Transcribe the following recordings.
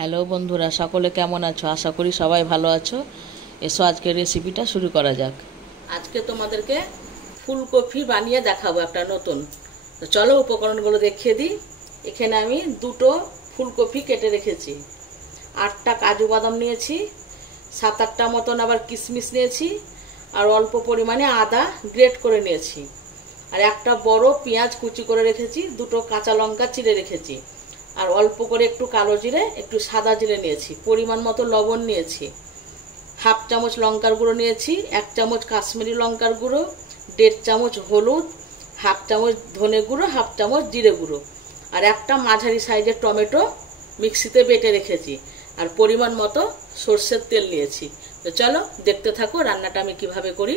Hello বন্ধুরা, সকলে কেমন আছো? আশা করি সবাই ভালো আছো। এসো আজকের রেসিপিটা শুরু করা যাক। আজকে তোমাদেরকে ফুলকপি বানিয়ে দেখাবো একটা নতুন। তো চলো উপকরণগুলো দেখিয়ে দিই। এখানে আমি দুটো ফুলকপি কেটে রেখেছি, 8টা কাজু বাদাম নিয়েছি, 7-8টা মতন আবার কিশমিশ নিয়েছি, আর অল্প পরিমাণে আদা গ্রেট করে নিয়েছি, আর একটা বড় পেঁয়াজ কুচি করে রেখেছি, দুটো কাঁচা লঙ্কা চিড়ে রেখেছি, আর অল্প করে একটু কালো জিরে, একটু সাদা জিরে নিয়েছি, পরিমাণ মতো লবণ নিয়েছি, 1/2 চামচ লঙ্কার গুঁড়ো নিয়েছি, 1 চামচ কাশ্মীরি লঙ্কার গুঁড়ো, 1.5 চামচ হলুদ, 1/2 চামচ ধনে গুঁড়ো, 1/2 চামচ জিরে গুঁড়ো, আর একটা মাঝারি সাইজের টমেটো মিক্সিতে বেটে রেখেছি, আর পরিমাণ মতো সরষের তেল নিয়েছি। তো চলো দেখতে থাকো রান্নাটা আমি কিভাবে করি।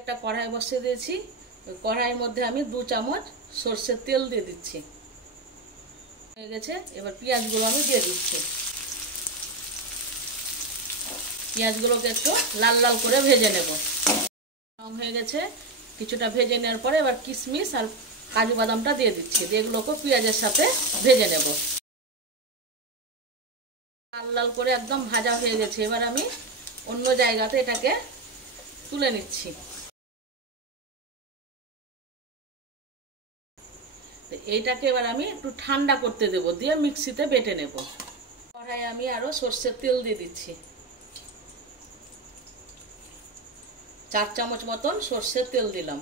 একটা কড়াই বসিয়ে দিয়েছি, ওই কড়াইয়ের মধ্যে আমি 2 চামচ সরষের তেল দিয়ে দিচ্ছি। হয়ে গেছে, এবার পেঁয়াজগুলো আমি দিয়ে দিচ্ছি। পেঁয়াজগুলোকে একটু লাল লাল করে ভেজে নেব। রং হয়ে গেছে, কিছুটা ভেজে নেওয়ার পরে এবার কিশমিশ আর কাজু বাদামটা দিয়ে দিচ্ছি, এগুলোকে পেঁয়াজের সাথে ভেজে নেব। লাল লাল করে একদম ভাজা হয়ে গেছে, এবার আমি অন্য জায়গাতে এটাকে তুলে নিচ্ছি। এইটাকে এবার আমি একটু ঠান্ডা করতে দেব, দিয়ে মিক্সিতে বেটে নেব। কড়াইয়ে আমি আরো সরষের তেল দিয়ে দিচ্ছি, 4 চামচ মতন সরষের তেল দিলাম।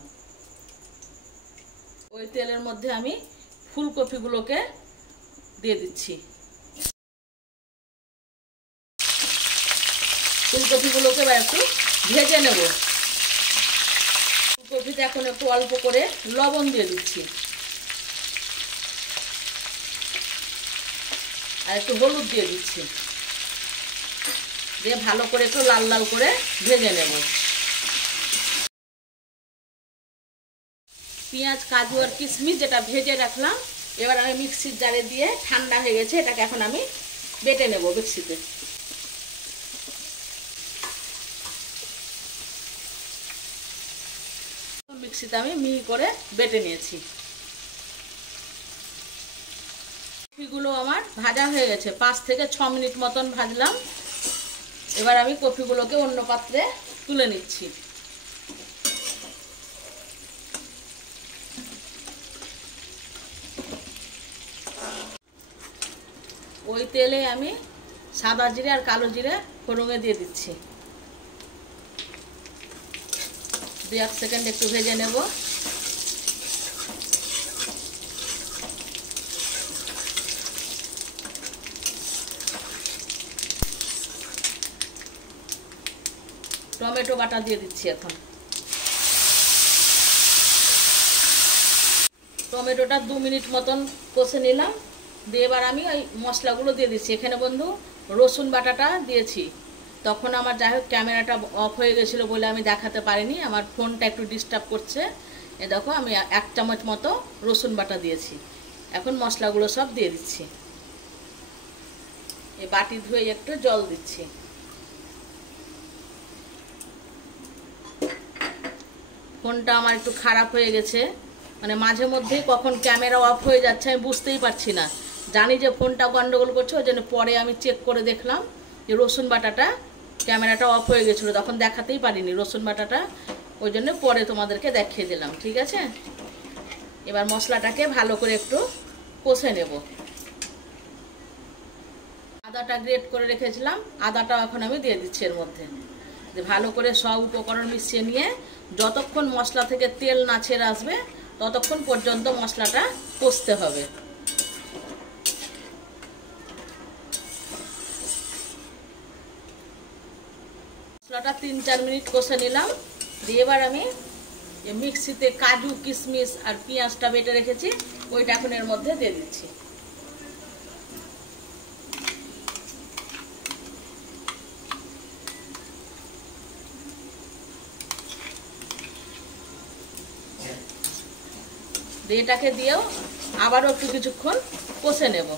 ওই তেলের মধ্যে আমি ফুলকপিগুলোকে দিয়ে দিচ্ছি। ফুলকপিগুলোকে এবার একটু ভেজে নেব। ফুলকপিতে এখন একটু অল্প করে লবণ দিয়ে দিচ্ছি, আর একটু হলুদ দিয়ে দিচ্ছি, দিয়ে ভালো করে একটু লাল লাল করে ভেজে নেব। পেঁয়াজ, কাজু আর কিশমিশ যেটা ভেজে রাখলাম, এবার আমি মিক্সির জারে দিয়ে, ঠান্ডা হয়ে গেছে, এটাকে এখন আমি বেটে নেব মিক্সিতে। মিক্সিতে আমি মিহি করে বেটে নিয়েছি। কপিগুলো আমার ভাজা হয়ে গেছে, 5 থেকে 6 মিনিট মতন ভাজলাম। এবার আমি কপিগুলোকে অন্য পাত্রে তুলে নিচ্ছি। ওই তেলে আমি সাদা জিরে আর কালো জিরে ফোড়নে দিয়ে দিচ্ছি, 2-1 সেকেন্ড একটু ভেজে নেব। টমেটো বাটা দিয়ে দিচ্ছি এখন। টমেটোটা 2 মিনিট মতন কষে নিলাম, দিয়ে এবার আমি ওই মশলাগুলো দিয়ে দিচ্ছি। এখানে বন্ধু রসুন বাটাটা দিয়েছি, তখন আমার যাই হোক ক্যামেরাটা অফ হয়ে গেছিলো বলে আমি দেখাতে পারিনি, আমার ফোনটা একটু ডিস্টার্ব করছে। এ দেখো আমি 1 চামচ মতো রসুন বাটা দিয়েছি। এখন মশলাগুলো সব দিয়ে দিচ্ছি। এই বাটি ধুয়ে একটু জল দিচ্ছি। ফোনটা আমার একটু খারাপ হয়ে গেছে, মানে মাঝে মধ্যেই কখন ক্যামেরা অফ হয়ে যাচ্ছে আমি বুঝতেই পারছি না। জানি যে ফোনটা গন্ডগোল করছে, ওই জন্য পরে আমি চেক করে দেখলাম যে রসুন বাটাটা, ক্যামেরাটা অফ হয়ে গেছিলো, তখন দেখাতেই পারিনি রসুন বাটাটা, ওই জন্য পরে তোমাদেরকে দেখিয়ে দিলাম। ঠিক আছে, এবার মশলাটাকে ভালো করে একটু কষে নেব। আদাটা গ্রেট করে রেখেছিলাম, আদাটা এখন আমি দিয়ে দিচ্ছি এর মধ্যে, যে ভালো করে সব উপকরণ মিশিয়ে নিয়ে যতক্ষণ মশলা থেকে তেল না ছেড়ে আসবে ততক্ষণ পর্যন্ত মশলাটা কষতে হবে। মশলাটা 3-4 মিনিট কষে নিলাম, দিয়ে এবার আমি মিক্সিতে কাজু, কিশমিশ আর পেঁয়াজটা বেটে রেখেছি, ওইটা এখন এর মধ্যে দিয়ে দিচ্ছি। এটাকে দিয়েও আবারও একটু কিছুক্ষণ কষে নেব।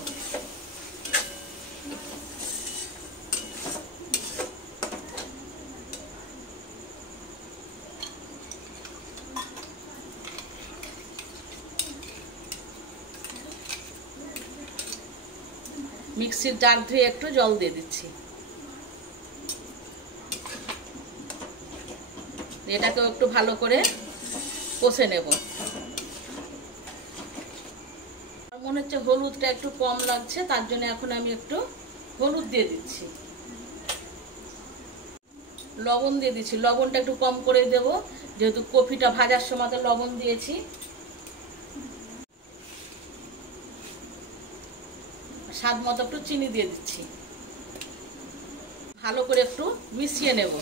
মিক্সির জার ধুয়ে একটু জল দিয়ে দিচ্ছি। এটাকেও একটু ভালো করে কষে নেব। মনে হচ্ছে হলুদটা একটু কম লাগছে, তার জন্য এখন আমি একটু হলুদ দিয়ে দিচ্ছি। লবণ দিয়ে দিচ্ছি, লবণটা একটু কম করে দেব, যেহেতু কপিটা ভাজার সময় তো লবণ দিয়েছি। স্বাদ মতো একটু চিনি দিয়ে দিচ্ছি। ভালো করে একটু মিশিয়ে নেব।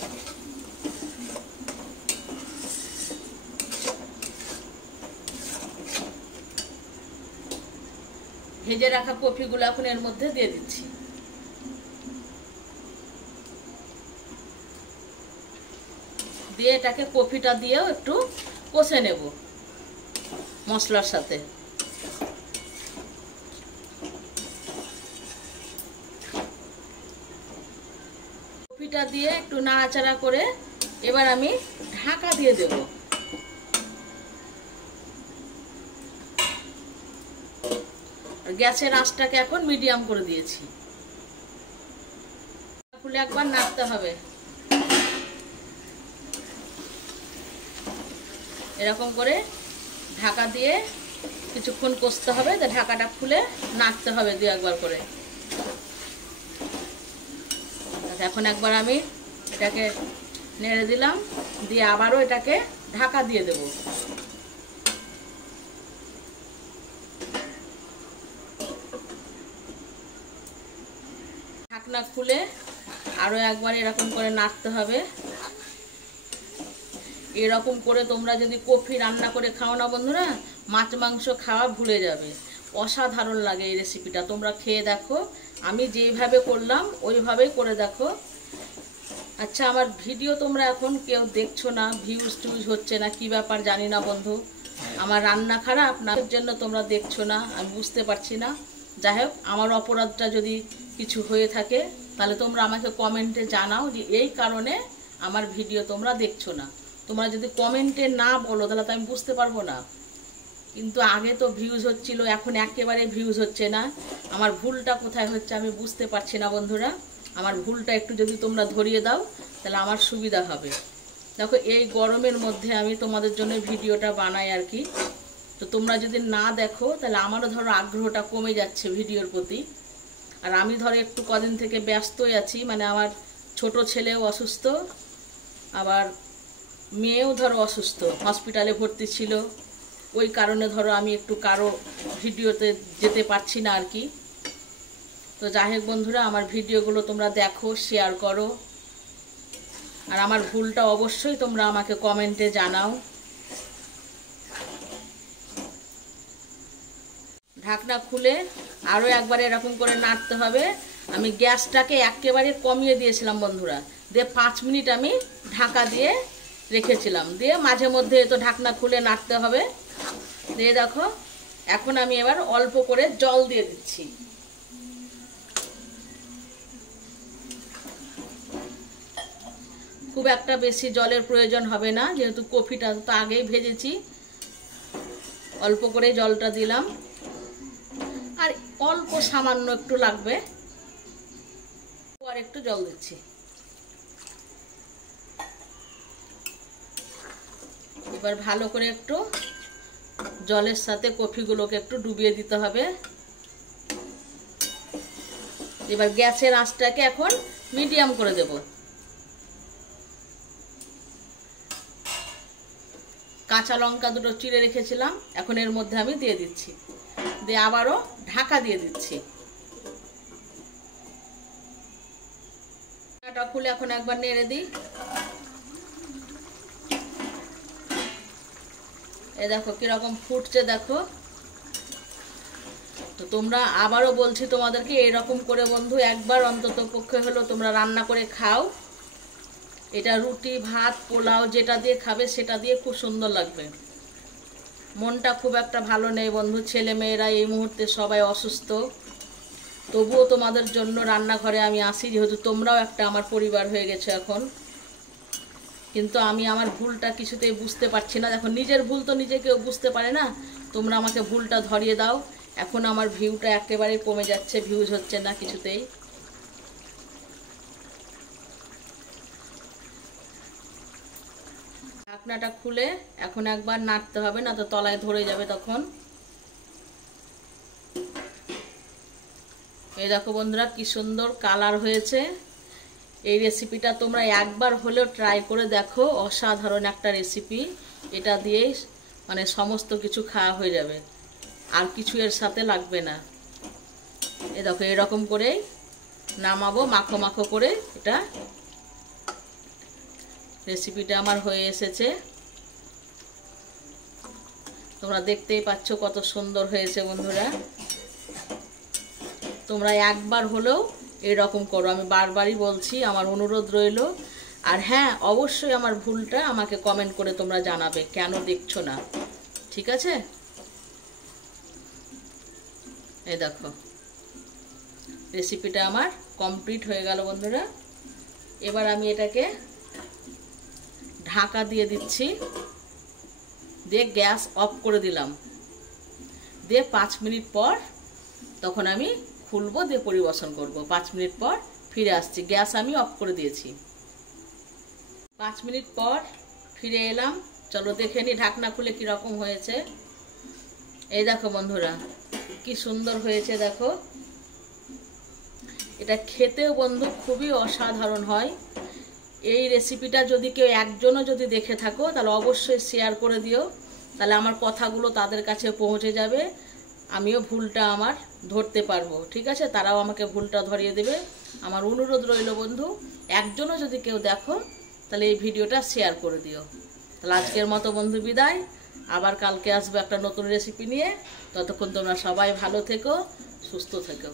ভেজে রাখা কপিগুলো এখন এর মধ্যে দিয়ে দিচ্ছি। দিয়ে এটাকে কপিটা দিয়েও একটু কষে নেব মশলার সাথে। কপিটা দিয়ে একটু নাড়াচাড়া করে এবার আমি ঢাকা দিয়ে দেব। গ্যাসের আঁচটাকে এখন মিডিয়াম করে দিয়েছি। খুলে একবার নাড়তে হবে, এরকম করে ঢাকা দিয়ে কিছুক্ষণ কষতে হবে। ঢাকাটা খুলে নাড়তে হবে দু একবার করে। এখন একবার আমি এটাকে নেড়ে দিলাম, দিয়ে আবারও এটাকে ঢাকা দিয়ে দেব। ঢাকনা খুলে আরো একবার এরকম করে নাড়তে হবে। এরকম করে তোমরা যদি কফি রান্না করে খাও না বন্ধুরা, মাছ মাংস খাওয়া ভুলে যাবে। অসাধারণ লাগে এই রেসিপিটা, তোমরা খেয়ে দেখো। আমি যেইভাবে করলাম ওইভাবেই করে দেখো। আচ্ছা, আমার ভিডিও তোমরা এখন কেউ দেখছো না, ভিউজ টিউজ হচ্ছে না, কি ব্যাপার জানি না বন্ধু। আমার রান্না খারাপ, আপনাদের জন্য তোমরা দেখছো না, আমি বুঝতে পারছি না। যাই হোক, আমার অপরাধটা যদি কিছু হয়ে থাকে তাহলে তোমরা আমাকে কমেন্টে জানাও যে এই কারণে আমার ভিডিও তোমরা দেখছো না। তোমরা যদি কমেন্টে না বলো তাহলে তো আমি বুঝতে পারবো না। কিন্তু আগে তো ভিউজ হচ্ছিল, এখন একেবারে ভিউজ হচ্ছে না। আমার ভুলটা কোথায় হচ্ছে আমি বুঝতে পারছি না বন্ধুরা। আমার ভুলটা একটু যদি তোমরা ধরিয়ে দাও তাহলে আমার সুবিধা হবে। দেখো, এই গরমের মধ্যে আমি তোমাদের জন্য ভিডিওটা বানাই আর কি। তো তোমরা যদি না দেখো তাহলে আমারও ধরো আগ্রহটা কমে যাচ্ছে ভিডিওর প্রতি। আর আমি ধরো একটু কদিন থেকে ব্যস্তই আছি, মানে আমার ছোট ছেলেও অসুস্থ, আবার মেয়েও ধরো অসুস্থ, হসপিটালে ভর্তি ছিল। ওই কারণে ধরো আমি একটু কারো ভিডিওতে যেতে পারছি না আর কি। তো যাই হোক বন্ধুরা, আমার ভিডিওগুলো তোমরা দেখো, শেয়ার করো, আর আমার ভুলটা অবশ্যই তোমরা আমাকে কমেন্টে জানাও। ঢাকনা খুলে আরও একবার এরকম করে নাড়তে হবে। আমি গ্যাসটাকে একেবারে কমিয়ে দিয়েছিলাম বন্ধুরা, দিয়ে 5 মিনিট আমি ঢাকা দিয়ে রেখেছিলাম। দিয়ে মাঝে মধ্যে তো ঢাকনা খুলে নাড়তে হবে। দিয়ে দেখো, এখন আমি এবার অল্প করে জল দিয়ে দিচ্ছি। খুব একটা বেশি জলের প্রয়োজন হবে না, যেহেতু কফিটা তো আগেই ভেজেছি। অল্প করে জলটা দিলাম, আর অল্প সামান্য একটু লাগবে, আর একটু জল দিচ্ছি। এবার ভালো করে একটু জলের সাথে কফিগুলোকে একটু ডুবিয়ে দিতে হবে। এবার গ্যাসের আঁচটাকে এখন মিডিয়াম করে দেব। কাঁচা লঙ্কা দুটো চিড়ে রেখেছিলাম, এখন এর মধ্যে আমি দিয়ে দিচ্ছি। দিয়ে আবারও ঢাকা দিয়ে দিচ্ছি। ঢাকাটা খুলে এখন একবার নেড়ে দিই। এই দেখো কিরকম ফুটছে, দেখো। তো তোমরা, আবারও বলছি তোমাদেরকে, এরকম করে বন্ধু একবার অন্তত পক্ষে হলো তোমরা রান্না করে খাও। এটা রুটি, ভাত, পোলাও যেটা দিয়ে খাবে সেটা দিয়ে খুব সুন্দর লাগবে। মনটা খুব একটা ভালো নেই বন্ধু, ছেলে মেয়েরা এই মুহূর্তে সবাই অসুস্থ। তবুও তোমাদের জন্য রান্নাঘরে আমি আসি, যেহেতু তোমরাও একটা আমার পরিবার হয়ে গেছো এখন। কিন্তু আমি আমার ভুলটা কিছুতেই বুঝতে পারছি না। দেখো, নিজের ভুল তো নিজে কেউ বুঝতে পারে না। তোমরা আমাকে ভুলটা ধরিয়ে দাও। এখন আমার ভিউটা একেবারে কমে যাচ্ছে, ভিউজ হচ্ছে না কিছুতেই। ঢাকনাটা খুলে এখন একবার নাড়তে হবে, না তো তলায় ধরে যাবে তখন। এই দেখো বন্ধুরা কি সুন্দর কালার হয়েছে। এই রেসিপিটা তোমরা একবার হলেও ট্রাই করে দেখো, অসাধারণ একটা রেসিপি। এটা দিয়েই মানে সমস্ত কিছু খাওয়া হয়ে যাবে, আর কিছু এর সাথে লাগবে না। এই দেখো এরকম করেই নামাবো, মাখো মাখো করে। এটা রেসিপিটা আমার হয়ে এসেছে, তোমরা দেখতেই পাচ্ছ কত সুন্দর হয়েছে বন্ধুরা। তোমরা একবার হলেও এরকম করো, আমি বারবারই বলছি, আমার অনুরোধ রইল। আর হ্যাঁ, অবশ্যই আমার ভুলটা আমাকে কমেন্ট করে তোমরা জানাবে কেন দেখছো না, ঠিক আছে? এই দেখো রেসিপিটা আমার কমপ্লিট হয়ে গেল বন্ধুরা। এবার আমি এটাকে ঢাকা দিয়ে দিচ্ছি, দিয়ে গ্যাস অফ করে দিলাম। দিয়ে 5 মিনিট পর তখন আমি খুলবো, দিয়ে পরিবেশন করব। 5 মিনিট পর ফিরে আসছি, গ্যাস আমি অফ করে দিয়েছি। 5 মিনিট পর ফিরে এলাম, চলো দেখে নি ঢাকনা খুলে কীরকম হয়েছে। এই দেখো বন্ধুরা কি সুন্দর হয়েছে, দেখো। এটা খেতেও বন্ধু খুবই অসাধারণ হয়। এই রেসিপিটা যদি কেউ একজনও যদি দেখে থাকো তাহলে অবশ্যই শেয়ার করে দিও, তাহলে আমার কথাগুলো তাদের কাছে পৌঁছে যাবে, আমিও ভুলটা আমার ধরতে পারবো, ঠিক আছে? তারাও আমাকে ভুলটা ধরিয়ে দেবে। আমার অনুরোধ রইল বন্ধু, একজনও যদি কেউ দেখো তাহলে এই ভিডিওটা শেয়ার করে দিও। তাহলে আজকের মতো বন্ধু বিদায়, আবার কালকে আসবে একটা নতুন রেসিপি নিয়ে। ততক্ষণ তোমরা সবাই ভালো থেকো, সুস্থ থেকো।